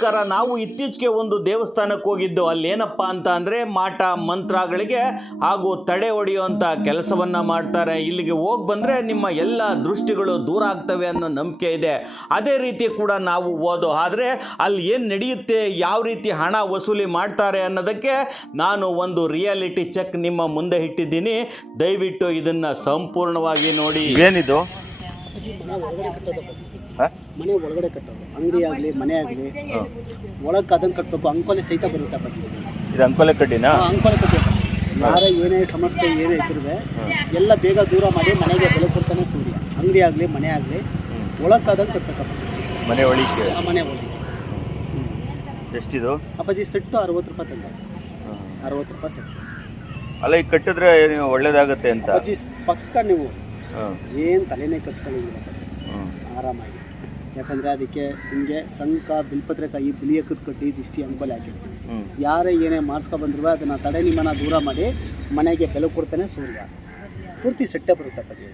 ನಮಸ್ಕಾರ ನಾವು ಇತ್ತೀಚೆಗೆ ಒಂದು ದೇವಸ್ಥಾನಕ್ಕೆ ಹೋಗಿದ್ದು. ಅಲ್ಲೇನಪ್ಪ ಅಂತ ಅಂದರೆ ಮಾಟ ಮಂತ್ರಗಳಿಗೆ ಹಾಗೂ ತಡೆ ಹೊಡೆಯುವಂಥ ಕೆಲಸವನ್ನು ಮಾಡ್ತಾರೆ. ಇಲ್ಲಿಗೆ ಹೋಗಿ ಬಂದರೆ ನಿಮ್ಮ ಎಲ್ಲ ದೃಷ್ಟಿಗಳು ದೂರ ಆಗ್ತವೆ ಅನ್ನೋ ನಂಬಿಕೆ ಇದೆ. ಅದೇ ರೀತಿ ಕೂಡ ನಾವು ಓದು ಆದರೆ ಅಲ್ಲಿ ಏನು ನಡೆಯುತ್ತೆ ಯಾವ ರೀತಿ ಹಣ ವಸೂಲಿ ಮಾಡ್ತಾರೆ ಅನ್ನೋದಕ್ಕೆ ನಾನು ಒಂದು ರಿಯಾಲಿಟಿ ಚೆಕ್ ನಿಮ್ಮ ಮುಂದೆ ಇಟ್ಟಿದ್ದೀನಿ. ದಯವಿಟ್ಟು ಇದನ್ನು ಸಂಪೂರ್ಣವಾಗಿ ನೋಡಿ. ಏನಿದು? ಮನೆ ಒಳಗಡೆ ಕಟ್ಟೋದು. ಅಂಗಡಿ ಆಗಲಿ ಮನೆ ಆಗಲಿ ಒಳಗೆ ಅದನ್ನು ಕಟ್ಟಬೇಕು ಅಂಕೋಲೆ ಸಹಿತ ಬರುತ್ತೆ ಅಪ್ಪಾಜಿ ಇದು ಅಂಕೋಲೆ ಕಡ್ಡಿನಾ? ಅಂಕೋಲೆ ಕಟ್ಟಬೇಕು ಯಾರ ಏನೇ ಸಮಸ್ಯೆ ಏನೇ ಇದ್ರೆ ಎಲ್ಲ ಬೇಗ ದೂರ ಮಾಡಿ ಮನೆಗೆ ಬೆಲೆ ಕೊಡ್ತಾನೆ ಸೂರ್ಯ. ಅಂಗಡಿ ಆಗಲಿ ಮನೆ ಆಗಲಿ ಒಳಗೆ ಅದನ್ನು ಕಟ್ಟಬೇಕಪ್ಪ ಮನೆ ಒಳಗೆ ಆ ಮನೆ ಒಳಗೆ. ಎಷ್ಟಿದು? ಅಪ್ಪಾಜಿ ಸೆಟ್ಟು ಅರವತ್ತು ರೂಪಾಯಿ ತಂದ. ಅರವತ್ತು ರೂಪಾಯಿ ಸೆಟ್ ಅಲ್ಲ ಈಗ ಕಟ್ಟಿದ್ರೆ ಒಳ್ಳೇದಾಗತ್ತೆ ಅಂತ? ಅಪ್ಪಾಜಿ ಪಕ್ಕ ನೀವು. ಏನು ತಲೆನೇ ಕರ್ಸ್ಕೊಳ್ಳೋದಿಲ್ಲ ಆರಾಮಾಗಿ. ಯಾಕಂದರೆ ಅದಕ್ಕೆ ನಿಮಗೆ ಸಂಕ ಬಿಲ್ಪತ್ರೆಕಾಯಿ ಬಿಳಿ ಎಕ್ಕದ ಕಟ್ಟಿ ದಿಷ್ಟಿ ಅಂಕೋಲೆ ಹಾಕಿರ್ತೀವಿ ಯಾರೇ ಏನೇ ಮಾಡಿಸ್ಕೊ ಬಂದ್ರು ಅದನ್ನು ತಡೆ ನಿಮ್ಮನ್ನ ದೂರ ಮಾಡಿ ಮನೆಗೆ ಬೆಲೆ ಕೊಡ್ತಾನೆ ಸೂರ್ಯ ಪೂರ್ತಿ ಸೆಟ್ಟೆ ಬರುತ್ತೆ ಅಪ್ಪಾಜಿ.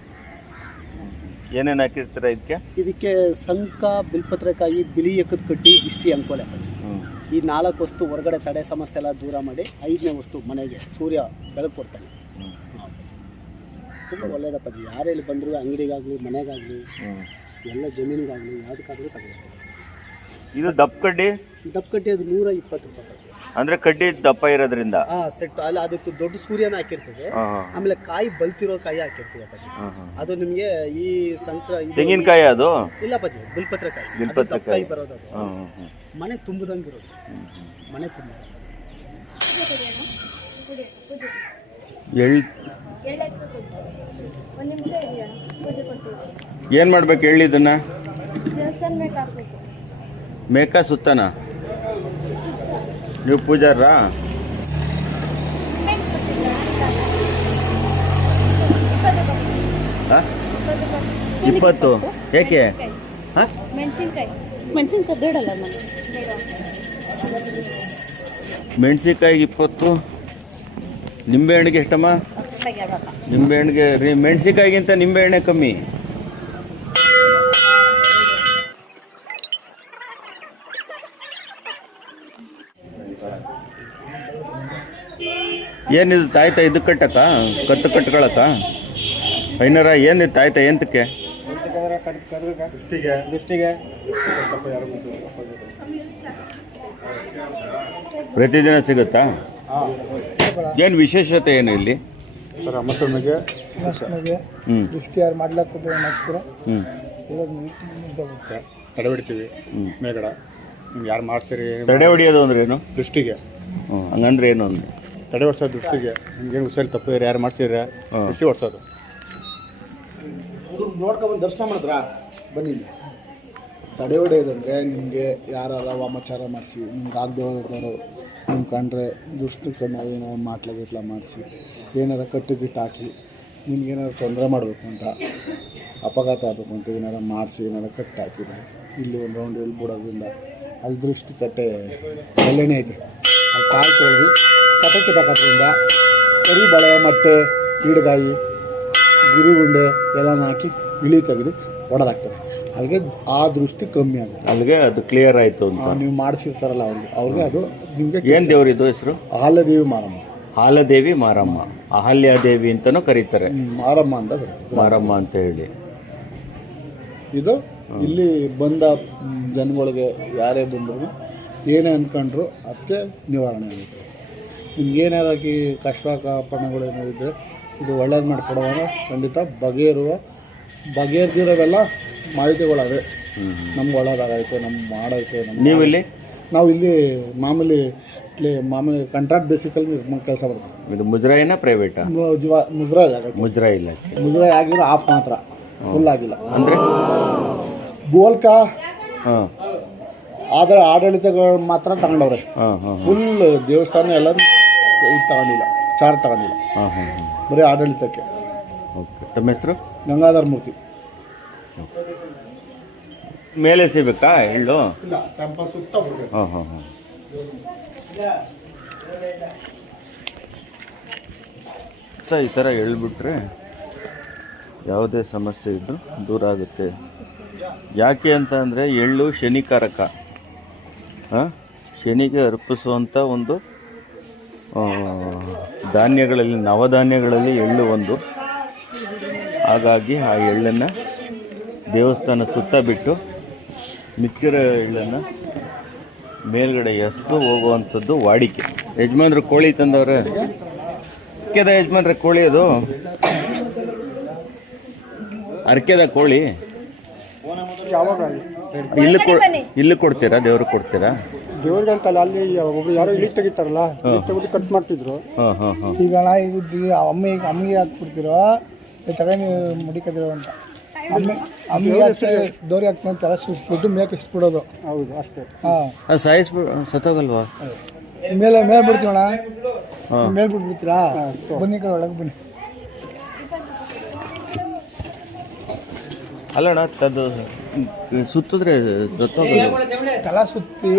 ಏನೇನು ಹಾಕಿರ್ತೀರ ಇದಕ್ಕೆ? ಇದಕ್ಕೆ ಸಂಕ ಬಿಲ್ಪತ್ರೆಕಾಯಿ ಬಿಳಿ ಎಕ್ಕದ ಕಟ್ಟಿ ದಿಷ್ಟಿ ಅಂಕೋಲೆ ಅಪ್ಪಾಜಿ. ಈ ನಾಲ್ಕು ವಸ್ತು ಹೊರಗಡೆ ತಡೆ ಸಮಸ್ಯೆ ಎಲ್ಲ ದೂರ ಮಾಡಿ ಐದನೇ ವಸ್ತು ಮನೆಗೆ ಸೂರ್ಯ ಬೆಳಕು ಕೊಡ್ತಾನೆ. ತುಂಬ ಒಳ್ಳೇದಪ್ಪಾಜಿ. ಯಾರು ಇಲ್ಲಿ ಬಂದರೂ ಅಂಗಡಿಗಾಗಲಿ ಮನೆಗಾಗಲಿ. ಎಲ್ಲ ಜಮೀನಿಗಾಗಲಿ ಯಾವ್ದಕ್ಕಾಗಲಿ ತಗೊಳ್ತಾರೆ ಇದು ದಪ್ಪ ಕಡ್ಡಿ? ದಪ್ಪ ಕಡ್ಡಿ ಅದು ನೂರ ಇಪ್ಪತ್ತು ರೂಪಾಯಿ ಅಂದ್ರೆ ಕಡ್ಡಿ ದಪ್ಪ ಇರೋದ್ರಿಂದ? ಆ ಸೆಟ್ ಅಲ್ಲ ಅದಕ್ಕೆ ದೊಡ್ಡ ಸೂರ್ಯನ ಹಾಕಿರ್ತೇವೆ ಆಮೇಲೆ ಕಾಯಿ ಬಲ್ತಿರೋ ಕಾಯಿ ಹಾಕಿರ್ತೀವಿ ಅಪ್ಪಾಜಿ. ಅದು ನಿಮಗೆ ಈ ಸಂಕ್ರ ತೆಂಗಿನಕಾಯಿ ಅದು? ಇಲ್ಲ ಅಪ್ಪಾಜಿ ಬಿಲ್ಪತ್ರೆಕಾಯಿ ಕಾಯಿ. ಬಿಲ್ಪತ್ರೆಕಾಯಿ. ಕಾಯಿ. ಬರೋದು ಅದು. ಮನೆ ತುಂಬದಂಗೆ ಇರೋದು ಮನೆ ತುಂಬ ಎಳ್ ಒಂದು ನಿಮಿಷ ಇದೆಯಾ ಪೂಜೆ ಕೊಡ್ತೀವಿ. ಏನ್ ಮಾಡ್ಬೇಕು ಹೇಳಿ ಇದನ್ನ? ಮೇಕ ಸುತ್ತನ? ನೀವು ಪೂಜಾರ್ರಾ? ಹಾ? ಇಪ್ಪತ್ತು. ಏಕೆ? ಹಾಂ? ಮೆಣಸಿನ್ಕಾಯಿಗೆ ಇಪ್ಪತ್ತು. ನಿಂಬೆಹಣ್ಣಿಗೆ ಎಷ್ಟಮ್ಮ? ನಿಂಬೆಹಣ್ಣಿಗೆ ರೀ ಮೆಣಸಿನ್ಕಾಯಿಗಿಂತ ನಿಂಬೆಹಣ್ಣೆ ಕಮ್ಮಿ. ಏನಿದು ತಾಯ್ತ ಇದು ಕಟ್ಟಕ್ಕ ಕತ್ತು ಕಟ್ಕೊಳಕ? ಐನರ ಏನಿದು ತಾಯ್ತ ಎಂತಕ್ಕೆ? ಪ್ರತಿದಿನ ಸಿಗುತ್ತಾ? ಏನು ವಿಶೇಷತೆ ಏನು ಇಲ್ಲಿ? ಹ್ಞೂ ದೃಷ್ಟಿ ಯಾರು ಮಾಡ್ಲಕ್ಕೆ ಮಾಡ್ತೀರ ಹ್ಞೂ ತಡೆ ಹೊಡಿತೀವಿ ಮೇಲ್ಗಡೆ. ನಿಮ್ಗೆ ಯಾರು ಮಾಡ್ತೀರಿ? ತಡೆ ಹೊಡಿಯೋದು ಅಂದ್ರೆ ಏನು? ದೃಷ್ಟಿಗೆ ಹ್ಞೂ ಹಂಗಂದ್ರೆ ಏನು ಅಂದೆ ತಡೆ ಹೊಡ್ಸೋದು ದೃಷ್ಟಿಗೆ ನಿಮ್ಗೇನು ತಪ್ಪು ತಪ್ಪಿದ್ರೆ ಯಾರು ಮಾಡ್ತಿದ್ರೆ. ದೃಷ್ಟಿ ಹೊಡ್ಸೋದು ನೋಡ್ಕೊಂಡ್ಬಂದು ದರ್ಶನ ಮಾಡಿದ್ರ ಬನ್ನಿ. ತಡೆ ಹೊಡೆಯೋದಂದರೆ ನಿಮಗೆ ಯಾರು ವಾಮಾಚಾರ ಮಾಡಿಸಿ ನಿಮ್ಗೆ ಆಗದೆ ಹೋದವರು ನಿಮ್ಮ ಕಂಡ್ರೆ ದುಷ್ಟು ಕ್ರಮ ಏನೋ ಮಾಟ್ಲ ಗಿಟ್ಲ ಮಾಡಿಸಿ ಏನಾರ ಕಟ್ಟು ಗಿಟ್ಟು ಹಾಕಿ ನಿಮ್ಗೆ ಏನಾರು ತೊಂದರೆ ಮಾಡಬೇಕು ಅಂತ ಅಪಘಾತ ಆಗಬೇಕು ಅಂತ ಏನಾರ ಮಾಡಿಸಿ ಏನಾರ ಕಟ್ಟು ಹಾಕಿದ್ರೆ ಇಲ್ಲಿ ಒಂದು ರೌಂಡ್ ಇಲ್ಲಿ ಬಿಡೋದ್ರಿಂದ ಅಲ್ಲಿ ದೃಷ್ಟಿ ಕಟ್ಟೆ ಒಳ್ಳೆನೇ ಐತೆ ಅಲ್ಲಿ ಕಾಲು ತೊಳೆದು ಕಟಕ್ಕೆ ತಗೋದ್ರಿಂದ ಕರಿ ಬಳೆ ಮತ್ತು ಗಿಡಗಾಯಿ ಗಿರಿ ಉಂಡೆ ಎಲ್ಲನ ಹಾಕಿ ಇಳಿ ತೆಗೆದು ಹೊಡೆದಾಗ್ತದೆ ಅಲ್ಲಿಗೆ ಆ ದೃಷ್ಟಿ ಕಮ್ಮಿ ಆಗುತ್ತೆ. ಅಲ್ಲಿಗೆ ಅದು ಕ್ಲಿಯರ್ ಆಯಿತು ಅಂತ. ನೀವು ಮಾಡಿಸಿರ್ತಾರಲ್ಲ ಅವ್ರಿಗೆ. ಅವ್ರಿಗೆ ಅದು ನಿಮಗೆ ಏನು ದೇವ್ರಿದು ಹೆಸರು? ಹಾಲದೇವಿ ಮಾರಮ್ಮ. ಹಾಲದೇವಿ ಮಾರಮ್ಮ. ಅಹಲ್ಯಾದೇವಿ ಅಂತಲೂ ಕರೀತಾರೆ. ಮಾರಮ್ಮ ಅಂತ ಬರುತ್ತೆ ಮಾರಮ್ಮ ಅಂತ ಹೇಳಿ. ಇದು ಇಲ್ಲಿ ಬಂದ ಜನಗಳಿಗೆ ಯಾರೇ ಬಂದ್ರು ಏನೇ ಅಂದ್ಕೊಂಡ್ರು ಅದಕ್ಕೆ ನಿವಾರಣೆ ಆಗುತ್ತೆ. ನಿಮ್ಗೆ ಏನಾರಾಗಿ ಕಷ್ಟ ಕಾಪಣೆಗಳು ಏನಾದ್ರು ಇದ್ದರೆ ಇದು ಒಳ್ಳೇದು ಮಾಡಿಕೊಡೋವಾಗ ಖಂಡಿತ ಬಗೆಯಿರುವ ಬಗೆಹರಿದಿರೋವೆಲ್ಲ ಮಾಹಿತಿಗಳವೆ. ನಮ್ಗೆ ಒಳ್ಳೇದಾಗೈತೆ ನಮ್ಗೆ ಮಾಡೈತೆ ನಮ್ಮ ನೀವು ಇಲ್ಲಿ? ನಾವು ಇಲ್ಲಿ ಮಾಮೂಲಿ ಇಲ್ಲಿ ಮಾಮೂಲಿ ಕಾಂಟ್ರಾಕ್ಟ್ ಬೇಸಿಕಲ್ಲಿ ಕೆಲಸ ಮಾಡ್ತೀವಿ. ಇದು ಮುಜರಾಯಿನ ಪ್ರೈವೇಟ್ ಮು- ಮುಜ್ರಾಯ್ ಇಲ್ಲ ಆಗೈತೆ ಮುಜರಾಯಿ ಆಗಿರೋ ಆಫ್ ಮಾತ್ರ. ಫುಲ್ ಆಗಿಲ್ಲ. ಅಂದರೆ? ಗೋಲ್ಕ ಹಾಂ. ಆದರೆ ಆಡಳಿತಗಳು ಮಾತ್ರ ತಗೊಂಡವ್ರೆ. ಫುಲ್ ದೇವಸ್ಥಾನ ಎಲ್ಲ ಇದು ತಗೊಂಡಿಲ್ಲ. ಚಾರ್ಜ್ ತಗೊಂಡಿಲ್ಲ. ಹಾಂ ಹಾಂ ಹಾಂ. ಬರೀ ಆಡಳಿತಕ್ಕೆ. ಓಕೆ. ತಮ್ಮ ಹೆಸರು? ಗಂಗಾಧರ ಮೂರ್ತಿ. ಮೇಲೆ ಸಿಗಬೇಕಾ ಎಳ್ಳು? ಇಲ್ಲ ಸುತ್ತ ಬರ್ಬೇಕು ಹಾಂ ಹಾಂ ಹಾಂ. ಈ ಥರ ಹೇಳ್ಬಿಟ್ರೆ ಯಾವುದೇ ಸಮಸ್ಯೆ ಇದ್ದರೂ ದೂರ ಆಗುತ್ತೆ. ಯಾಕೆ ಅಂತ ಅಂದರೆ ಎಳ್ಳು ಶನಿಕಾರಕ. ಹಾಂ? ಶನಿಗೆ ಅರ್ಪಿಸುವಂಥ ಒಂದು ಧಾನ್ಯಗಳಲ್ಲಿ ನವಧಾನ್ಯಗಳಲ್ಲಿ ಎಳ್ಳು ಒಂದು. ಹಾಗಾಗಿ ಆ ಎಳ್ಳನ್ನು ದೇವಸ್ಥಾನ ಸುತ್ತ ಬಿಟ್ಟು ಮಿಕ್ಕಿರೋ ಎಳ್ಳನ್ನು ಮೇಲ್ಗಡೆ ಎಸ್ದು ಹೋಗುವಂಥದ್ದು ವಾಡಿಕೆ. ಯಜಮಾನ್ರು ಕೋಳಿ ತಂದವ್ರೆ. ಅರ್ಕೆದ ಯಜಮಾನ್ರೆ ಕೋಳಿ ಅದು. ಅರ್ಕೆದ ಕೋಳಿ. ಇಲ್ಲಿ ಕೊ ಇಲ್ಲಿ ಕೊಡ್ತೀರಾ? ದೇವ್ರಿಗೆ ಕೊಡ್ತೀರಾ? ದೇವ್ರಿಗೆ ಅಂತಲ್ಲ ಅಲ್ಲಿ ಒಬ್ರು ಯಾರೋ ಇಲ್ಲಿ ತೆಗಿತಾರಲ್ಲ ತೆಗೆದು ಕಟ್ ಮಾಡ್ತಿದ್ರು. ಹಾಂ ಹಾಂ ಹಾಂ. ಈಗ ನಾ ಇದು ಅಮ್ಮಿಗೆ ಅಮ್ಮಿಗೆ ಹಾಕ್ಬಿಡ್ತಿರೋ ತಗೊಂಡು ಮುಡಿಕದಿರೋ ಅಂತ. ಅಮ್ಮಿ ಅಮ್ಮಿಗೆ ದೋರಿ ಹಾಕ್ತೀನಿ ಅಂತ ಸುಟ್ಟು ಮೇಕೆ ಇಸ್ಬಿಡೋದು ಹೌದು ಅಷ್ಟೇ. ಹಾಂ. ಅದು ಸಾಯಿಸ್ಬಿ ಸತ್ತೋಗಲ್ವಾ? ಮೇಲೆ ಮೇಲೆ ಬಿಡ್ತೀವಣ್ಣ ಹಾಂ. ಮೇಲೆ ಬಿಟ್ಬಿಡ್ತೀರಾ? ಬನ್ನಿ ಕಡೆ ಒಳಗೆ ಬನ್ನಿ. ಅಲ್ಲಣ್ಣ ಅದು ಸುತ್ತಿದ್ರೆ ತಲಾ ತಲ ಸುತ್ತಿ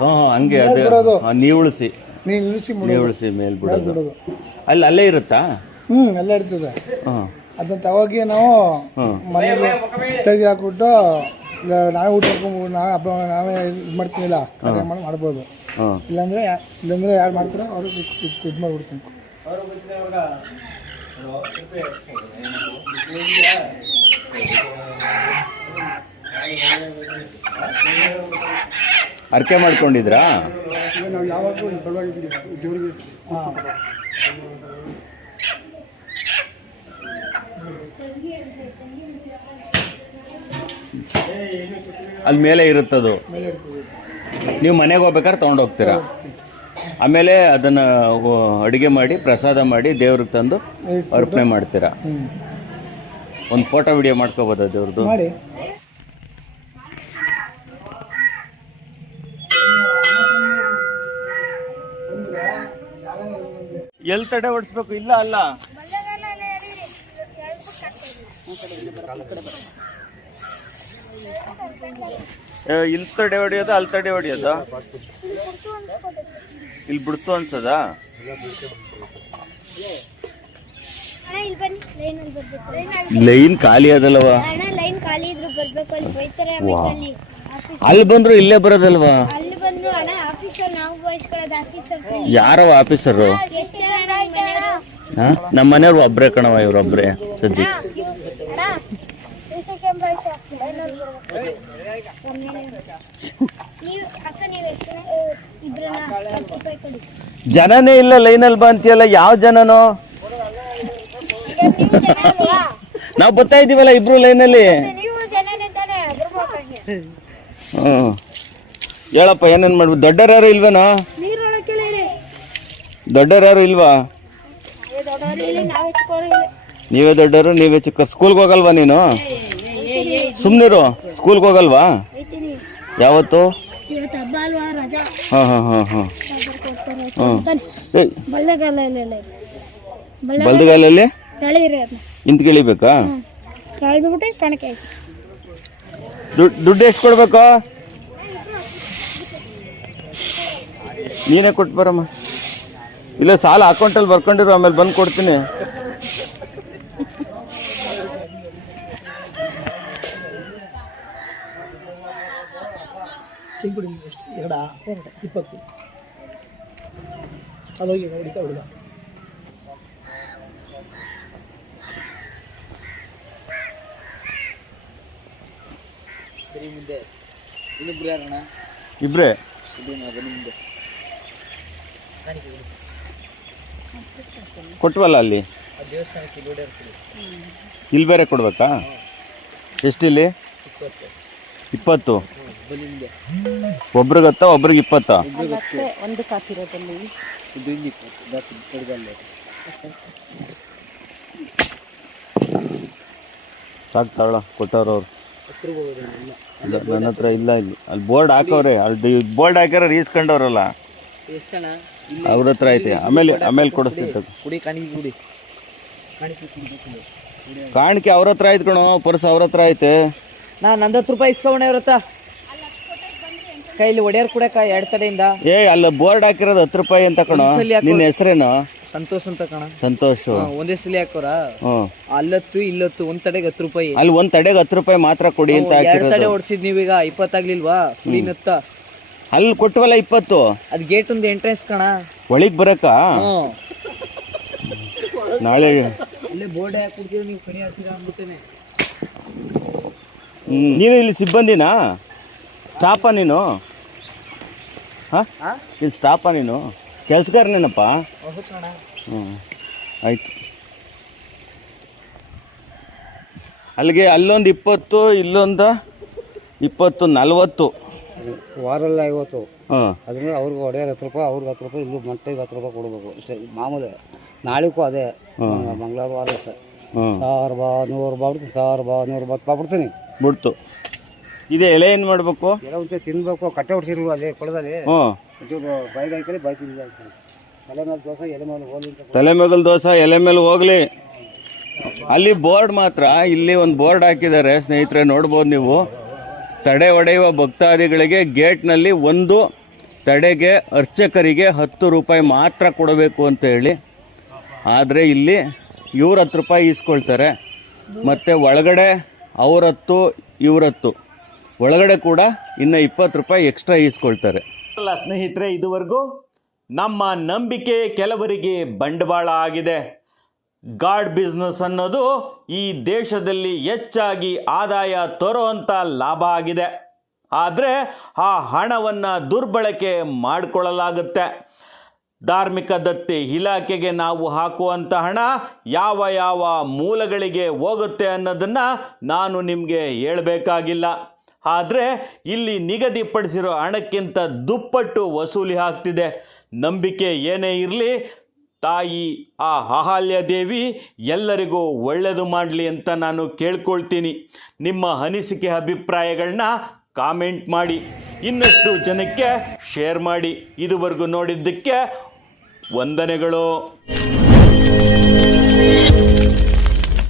ಹಾಂ ಹಾಂ ಹಂಗೆ ಅದು. ಹಾಂ, ನೀವುಳಿಸಿ. ನೀನು ಇಳಿಸಿ ನೀವುಳಿಸಿ ಮೇಲೆ ಬಿಡೋದು ಬಿಡೋದು ಅಲ್ಲಿ ಅಲ್ಲೇ ಇರುತ್ತಾ? ಹ್ಞೂ ಅಲ್ಲೇ ಇರ್ತದೆ. ಹಾಂ. ಅದನ್ನ ತಗೋಗಿ ನಾವು ಮನೆಯಲ್ಲಿ ಮನೆಗೆ ತೆಗೆದು ಹಾಕ್ಬಿಟ್ಟು ನಾವೇ ಊಟ ನಾವೇ ಹಬ್ಬ ನಾವೇ ಇದು ಮಾಡ್ತೀನಿಲ್ಲ ಇಲ್ಲ ಮಾಡಿ ಮಾಡ್ಬೋದು. ಹಾಂ. ಇಲ್ಲಾಂದ್ರೆ ಇಲ್ಲಾಂದ್ರೆ ಯಾರು ಮಾಡ್ತಾರೋ ಅವ್ರಿಗೆ ಇದು ಮಾಡ್ಬಿಡ್ತೀನಿ. ಅರ್ಕೆ ಮಾಡ್ಕೊಂಡಿದ್ರಾ? ನಾವು ಯಾವಾಗಲೂ ದೇವರಿಗೆ ಅಲ್ಲಿ ಮೇಲೆ ಇರುತ್ತದು. ನೀವು ಮನೆಗೆ ಹೋಗ್ಬೇಕಾದ್ರೆ ತೊಗೊಂಡೋಗ್ತೀರಾ ಆಮೇಲೆ ಅದನ್ನು ಅಡುಗೆ ಮಾಡಿ ಪ್ರಸಾದ ಮಾಡಿ ದೇವ್ರಿಗೆ ತಂದು ಅರ್ಪಣೆ ಮಾಡ್ತೀರಾ? ಒಂದು ಫೋಟೋ ವಿಡಿಯೋ ಮಾಡ್ಕೋಬೋದಾ ದೇವ್ರದ್ದು ಎಲ್ಲಿ ತಡೆ ಓಡಿಸ್ಬೇಕು? ಇಲ್ಲ ಅಲ್ಲ. ಏ, ಇಲ್ಲಿ ತಡೆ ಹೊಡಿಯೋದ ಅಲ್ಲಿ ತಡೆ ಹೊಡಿಯೋದ? ಇಲ್ಲಿ ಬಿಡ್ತು ಅನ್ಸದಾ? ಲೈನ್ ಖಾಲಿ ಅದಲ್ವಾ? ಅಣ್ಣ ಲೈನ್ ಖಾಲಿ ಇದ್ರು ಬರ್ಬೇಕು ಅಲ್ಲಿ ಬಂದ್ರು ಇಲ್ಲೇ ಬರೋದಲ್ವಾ? ಅಲ್ಲಿ ಬಂದ್ರು ಅಣ್ಣ ಆಫೀಸರ್ ನಾವು ಬಯಸ್ಕೊಳ್ಳೋದು ಆಫೀಸರ್ ಯಾರವ ಆಫೀಸರು ಎಷ್ಟು ಜನ ಅಣ್ಣ ಮನೆಯವರು ಹಾ ನಮ್ಮ ಮನೆಯವ್ರು ಒಬ್ಬರೇ ಕಣವ ಇವ್ರೊಬ್ರೇ ಸಜ್ಜಿ. ಜನನೇ ಇಲ್ಲ, ಲೈನಲ್ಲಿ ಬಾ ಅಂತೀಯಲ್ಲ ಯಾವ ಜನನೋ? ನೀವು ಬರ್ತಾ ಇದೀವಲ್ಲ ಇಬ್ರು ಲೈನಲ್ಲಿ? ಹ್ಮ್. ಹೇಳಪ್ಪ, ಏನೇನ್ ಮಾಡ್ಬೋದು ದೊಡ್ಡರ್ಯಾರು ಯಾರು ಇಲ್ವೇನೋ? ನೀರೊಳಗೆ ಕೇಳಿರಿ ದೊಡ್ಡವ್ರು ಯಾರು ಇಲ್ವಾ? ನಾವು ದೊಡ್ಡವರು, ನೀವೇ ಚಿಕ್ಕ ಸ್ಕೂಲ್ಗೆ ಹೋಗಲ್ವಾ ನೀನು? ಸುಮ್ಮನಿರು ಸ್ಕೂಲ್ಗೆ ಹೋಗಲ್ವಾ? ಯಾವತ್ತು? ಹಾಂ ಹಾಂ ಹಾಂ ಹಾಂ. ಬಲ್ದಗಾಲಲ್ಲಿ? ದುಡ್ಡು ಎಷ್ಟು ಕೊಡ್ಬೇಕು? ನೀನೇ ಕೊಟ್ಟು ಬರಮ್ಮ. ಇಲ್ಲ ಸಾಲ ಅಕೌಂಟಲ್ಲಿ ಬರ್ಕೊಂಡಿರು ಆಮೇಲೆ ಬಂದು ಕೊಡ್ತೀನಿ. ಚಿಂಕುಡಿ ಎಷ್ಟು? ಎರಡ? ಇಪ್ಪತ್ತು. ಅಲ್ಲಿ ಹೋಗಿ ಹೊಡಿತಾ ಹುಡುಗ. ಇಬ್ರೇ ಕೊಟ್ವಲ್ಲ ಅಲ್ಲಿ? ಇಲ್ಲಿ ಬೇರೆ ಕೊಡ್ಬೇಕಾ? ಎಷ್ಟಿಲ್ಲಿ? ಇಪ್ಪತ್ತು. ಒಬ್ರಿಗೆ ಹತ್ತ ಒಬ್ರಿಗೆ ಇಪ್ಪತ್ತ? ಸಾಕು ತಗೊಳ ಕೊಟ್ಟವ್ರು ಅವ್ರು. ಇಲ್ಲ, ನನ್ನ ಹತ್ರ ಇಲ್ಲ ಇಲ್ಲಿ. ಅಲ್ಲಿ ಬೋರ್ಡ್ ಹಾಕವ್ರೆ ಅಲ್ಲಿ ಬೋರ್ಡ್ ಹಾಕ್ಯಾರ ಈಸ್ಕೊಂಡವ್ರಲ್ಲ ಅವ್ರ ಹತ್ರ ಐತೆ. ಆಮೇಲೆ ಆಮೇಲೆ ಕೊಡಿಸ್ತಿತ್ತು ಕುಡಿ ಕಾಣಿಕೆ ಕುಡಿ ಕಾಣಿಕೆ ಅವ್ರ ಹತ್ರ ಆಯ್ತು ಕಣೋ ಪರ್ಸ್ ಅವ್ರ ಹತ್ರ ಐತೆ. ನಾ ನಂದ ಹತ್ತು ರೂಪಾಯಿ ಇಸ್ಕೊಂಡೆ ಅವ್ರ ಹತ್ರ. ಕೈಲಿ ಒಡೆಯರ್ ಕುಡಕ ಎರಡ್ ಕಡೆಯಿಂದ. ಏ ಅಲ್ಲ ಬೋರ್ಡ್ ಹಾಕಿರೋದು ಹತ್ತು ರೂಪಾಯಿ ಅಂತ ಕಣೋ. ನಿನ್ನ ಹೆಸರೇನು? ಸಂತೋಷ್ ಅಂತ ಕಣ. ಸಂತೋಷ್. ಒಂದೇ ಸಲ ಹಾಕೋರ? ಅಲ್ಲತ್ತು ಇಲ್ಲತ್ತು ಒಂದ್ ತಡೆಗೆ ಹತ್ತು ರೂಪಾಯಿ. ಅಲ್ಲಿ ಒಂದ್ ತಡೆಗೆ ಹತ್ತು ರೂಪಾಯಿ ಮಾತ್ರ ಕೊಡಿ ಅಂತ ಎರಡ್ ತಡೆ ಹಾಕಿರೋದು ಓಡಿಸಿದ್ ನೀವೀಗ ಇಪ್ಪತ್ತಾಗ್ಲಿಲ್ವಾ? ಕುಡಿನತ್ತ ಅಲ್ಲಿ ಕೊಟ್ಟವಲ್ಲ ಇಪ್ಪತ್ತು? ಅದು ಗೇಟ್ ಒಂದು ಎಂಟ್ರೆನ್ಸ್ ಕಣ. ಒಳಗೆ ಬರಕ ನಾಳೆ ಅಲ್ಲೇ ಬೋರ್ಡ್ ಹಾಕ್ಬಿಡ್ತೀವಿ ನೀವು? ಕಣಿ ಹಾಕ್ತೀರಾ ಅಂದ್ಬಿಟ್ಟೇನೆ ಹ್ಮ್. ನೀನು ಇಲ್ಲಿ ಸಿಬ್ಬಂದಿನಾ? ಸ್ಟಾಪ ನೀನು? ಹಾಂ? ಸ್ಟಾಪ ನೀನು? ಕೆಲ್ಸಗಾರನೇನಪ್ಪ ಹ್ಞೂ ಆಯ್ತು. ಅಲ್ಲಿಗೆ ಅಲ್ಲೊಂದು ಇಪ್ಪತ್ತು ಇಲ್ಲೊಂದು ಇಪ್ಪತ್ತು ನಲ್ವತ್ತು. ವಾರಲ್ಲ ಐವತ್ತು. ಅದರಿಂದ ಅವ್ರಿಗೆ ಒಡೆಯರ್ ಹತ್ತು ರೂಪಾಯಿ ಅವ್ರಿಗೆ ಹತ್ತು ರೂಪಾಯಿ ಇಲ್ಲೂ ಮಂಟೈಗೆ ಹತ್ತು ರೂಪಾಯಿ ಕೊಡಬೇಕು. ಅಷ್ಟೇ ಮಾಮೂಲಿ ನಾಳೆಗೂ ಅದೇ. ಮಂಗಳವಾರ ವಾರ ಸರ್ ಸಾವಿರ ಬಾ ನೂರು ರೂಪಾಯಿ ಬಿಡ್ತೀನಿ ಸಾವಿರ ಬಾ ನೂರು ರೂಪಾಯಿ ಬಿಡ್ತೀನಿ. ಬಿಡ್ತು. ಇದೆ ಎಲೆ ಏನು ಮಾಡಬೇಕು? ಎಲೆ ಒಂಚೂರು ತಿನ್ಬೇಕು ಕಟ್ಟೆ ಹೊಡ್ಸಿರ್ವು ಅಲ್ಲಿ ಕೊಳದಲ್ಲಿ. ಒಂಚೂರು ಬೈಕ್ ಹಾಕಿ ಬೈಕ್ ತಲೆ ಮೇಲೆ ದೋಸೆ ಎಲೆ ಮೇಲೆ ಹೋಗಲಿ ತಲೆ ಮೇಲೆ ದೋಸೆ ಎಲೆ ಮೇಲೆ ಹೋಗ್ಲಿ. ಅಲ್ಲಿ ಬೋರ್ಡ್ ಮಾತ್ರ ಇಲ್ಲಿ ಒಂದು ಬೋರ್ಡ್ ಹಾಕಿದ್ದಾರೆ ಸ್ನೇಹಿತರೆ ನೋಡ್ಬೋದು ನೀವು. ತಡೆ ಒಡೆಯುವ ಭಕ್ತಾದಿಗಳಿಗೆ ಗೇಟ್ನಲ್ಲಿ ಒಂದು ತಡೆಗೆ ಅರ್ಚಕರಿಗೆ ಹತ್ತು ರೂಪಾಯಿ ಮಾತ್ರ ಕೊಡಬೇಕು ಅಂತ ಹೇಳಿ. ಆದರೆ ಇಲ್ಲಿ ಇವ್ರ ಹತ್ತು ರೂಪಾಯಿ ಈಸ್ಕೊಳ್ತಾರೆ. ಮತ್ತು ಒಳಗಡೆ ಅವರತ್ತು, ಇವರತ್ತು. ಒಳಗಡೆ ಕೂಡ ಇನ್ನು ಇಪ್ಪತ್ತು ರೂಪಾಯಿ ಎಕ್ಸ್ಟ್ರಾ ಈಸ್ಕೊಳ್ತಾರೆ. ಅಲ್ಲ ಸ್ನೇಹಿತರೆ, ಇದುವರೆಗೂ ನಮ್ಮ ನಂಬಿಕೆ ಕೆಲವರಿಗೆ ಬಂಡವಾಳ ಆಗಿದೆ. ಗಾಡ್ ಬಿಸ್ನೆಸ್ ಅನ್ನೋದು ಈ ದೇಶದಲ್ಲಿ ಹೆಚ್ಚಾಗಿ ಆದಾಯ ತರುವಂಥ ಲಾಭ ಆಗಿದೆ. ಆದರೆ ಆ ಹಣವನ್ನು ದುರ್ಬಳಕೆ ಮಾಡಿಕೊಳ್ಳಲಾಗುತ್ತೆ. ಧಾರ್ಮಿಕ ದತ್ತಿ ಇಲಾಖೆಗೆ ನಾವು ಹಾಕುವಂಥ ಹಣ ಯಾವ ಯಾವ ಮೂಲಗಳಿಗೆ ಹೋಗುತ್ತೆ ಅನ್ನೋದನ್ನು ನಾನು ನಿಮಗೆ ಹೇಳಬೇಕಾಗಿಲ್ಲ. ಆದರೆ ಇಲ್ಲಿ ನಿಗದಿಪಡಿಸಿರೋ ಹಣಕ್ಕಿಂತ ದುಪ್ಪಟ್ಟು ವಸೂಲಿ ಆಗ್ತಿದೆ. ನಂಬಿಕೆ ಏನೇ ಇರಲಿ ತಾಯಿ, ಆ ಅಹಲ್ಯ ದೇವಿ, ಎಲ್ಲರಿಗೂ ಒಳ್ಳೆಯದು ಮಾಡಲಿ ಅಂತ ನಾನು ಕೇಳ್ಕೊಳ್ತೀನಿ. ನಿಮ್ಮ ಅನಿಸಿಕೆ ಅಭಿಪ್ರಾಯಗಳನ್ನ ಕಾಮೆಂಟ್ ಮಾಡಿ. ಇನ್ನಷ್ಟು ಜನಕ್ಕೆ ಶೇರ್ ಮಾಡಿ. ಇದುವರೆಗೂ ನೋಡಿದ್ದಕ್ಕೆ ವಂದನೆಗಳು.